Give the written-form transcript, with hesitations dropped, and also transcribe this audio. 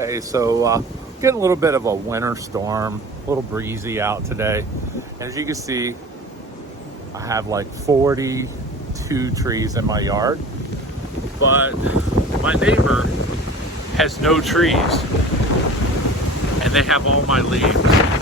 Hey, so getting a little bit of a winter storm, a little breezy out today. As you can see, I have like 42 trees in my yard, but my neighbor has no trees and they have all my leaves.